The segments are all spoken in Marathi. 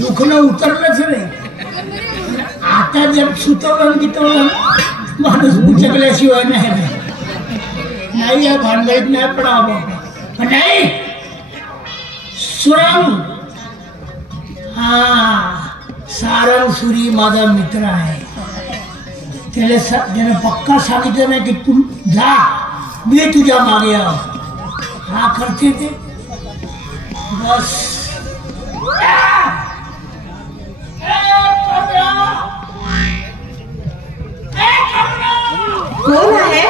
दुखणं उतरलंच नाही. आता जर सुतवलं बितवलं माणूस उचकल्याशिवाय नाही नाही या भांडायत नाही पडावं. पण नाही सुरंग. हा सारंग सुरी माझा मित्र आहे. त्याला सा- त्यानं पक्का सांगितलं नाही की तू जा मी तुझ्या मागे हा करते ते बस. कोण आहे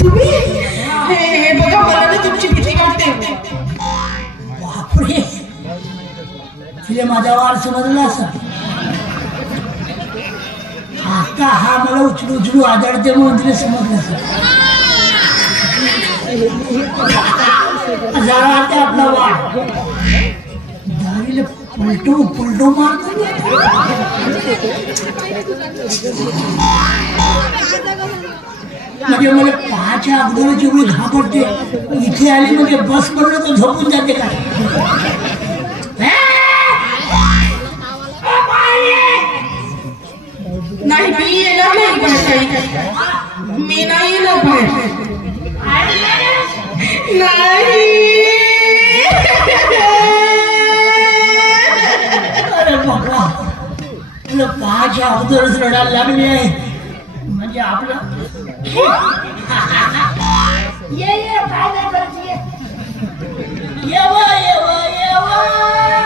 तुम्ही हे हे बघा मला ना तुमची भीती वाटते बापरे तिला माझा वार समजला असं आता हा मला उचलू उचलू आदळते म्हणून तिला समजलं असं जरा आता आपला वाट दारीला पलटो पलटो मारतो म्हणजे मला पाहाच्या अगोदरच एवढी घाबरते इथे आली म्हणजे बस पडलं तर झोपून जाते का मी येणार नाही बाहेर मी नाही येणार बाहेर नाही अरे बाबा तुला पाहाच्या अगोदरच रडायला लागली आहे म्हणजे आपलं ये ये काय नाही करते ये वा, ये वा, ये वा.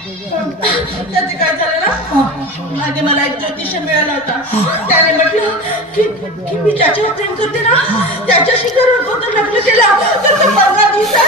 त्याचं काय झालं ना मागे मला एक ज्योतिष मिळाला होता त्याने म्हटलं की की मी ज्याच्यावर प्रेम करते ना त्याच्याशी जर अगोदर लग्न केलं तर तो पंधरा दिवसात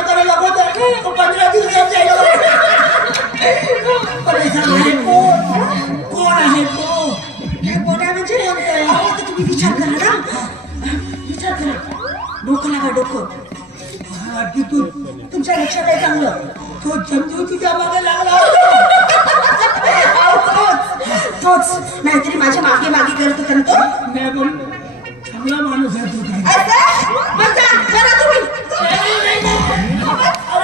आहे कोण? कोण आहे तो हे बोला म्हणजे तुम्ही विचार करा ना विचार करा डोकं लागा डोकं हा, तिथून तुमच्या लक्षात आहे चांगलं तो चंदू तिच्यामागे लागला तोच नाहीतरी माझ्या मागे मागे करतो होता ना तो नाही चांगला माणूस आहे तो काय मग करा तुम्ही.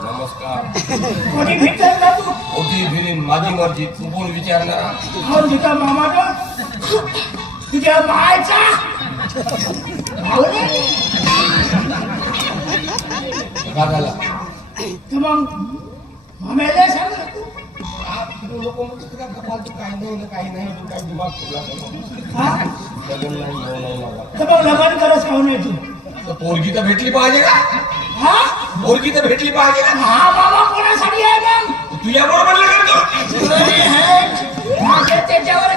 नमस्कार कोणी भेटतात का तू फिरीन माझी मर्जी तू कोण विचारणारा हो तुझा मामा का तुझ्या मायचा भाऊ नाही? का झाला तर मग मामाला सांग ना तू. लोक म्हणतात का फालतू काही नाही काही नाही तू काही दिमाग? हा? लग्न नाही नाही. तर मग लग्न करत खाऊ तू तर पोरगी तर भेटली पाहिजे का हा पोरगी तर भेटली पाहिजे. का हा मामा कोणासाठी आहे मग? तुझ्या बरोबर लग्न कर. अरे हे, माझ्या त्याच्यावर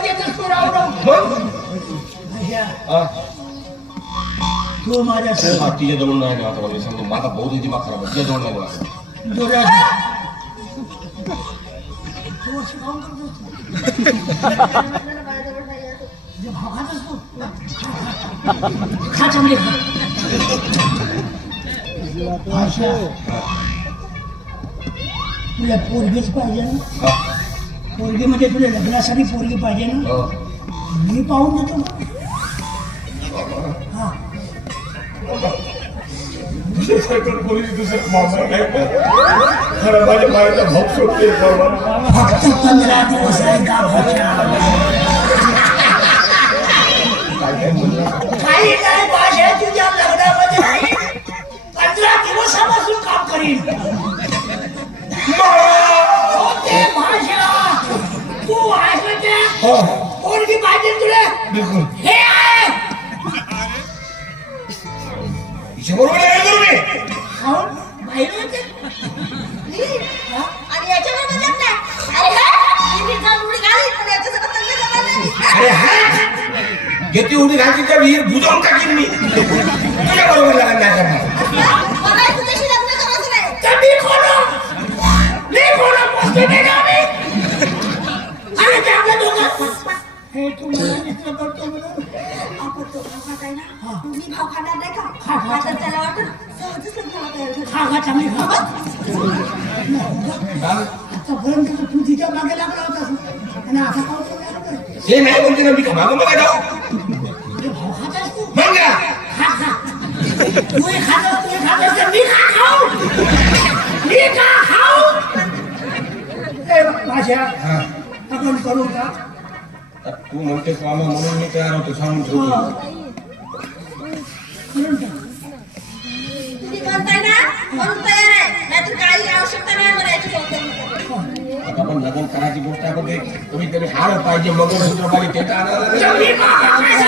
तू. तू माझ्या तिच्या जवळ नाही ना आता सांगतो माझा दिमाग खराब आहे तिच्या जवळ नाही ना. खा चांगले. आशा, तुला पोरगीच पाहिजे ना. पोरगी म्हणजे तुला लग्नासाठी पोरगी पाहिजे ना? हो. मी पाहून देतो. हा. फक्त पंधरा दिवस आहे का भाषा लग्न नाही. अरे हा घेते उडी घालची त्या विहीर बुजावून टाकीन मी. तुझ्या बरोबर लग्न नाही करणार. मला तुझ्याशी लग्न करायचं नाही. तर मी कोण मी कोण पोचते नाही का? मी अरे ते आपल्या दोघं हे तू मला मित्र करतो म्हणून आपण तो भाव खात आहे ना, मी भाव खाणार नाही का? आता त्याला वाटतं, सहजच लग्नाला तयार झालं. खा खा चांगली खा हा? आतापर्यंत तर तू तिच्यामागे लागला होतास आणि आता काय उपयोग आहे रे? ते नाही म्हणते ना मी का मागून बघा जाऊ अरे भाऊ खात आहेस तू मग का? खा खा तू खात तू खात तर मी का खाऊ मी का खाऊ ए भाषा हा. आपण करू का तर तू म्हणते स्वामी म्हणून मी तयार होतो सांगून ठेवतो करून टाक तुम्ही म्हणताय ना, म्हणून तयार आहे. नाहीतर काही आवश्यकता नाही मला याची लवकर. आता पण लग्न करायची गोष्ट आहे पण ते कमीत कमी हार पाहिजे मंगळसूत्र पाहिजे ते तर आणायला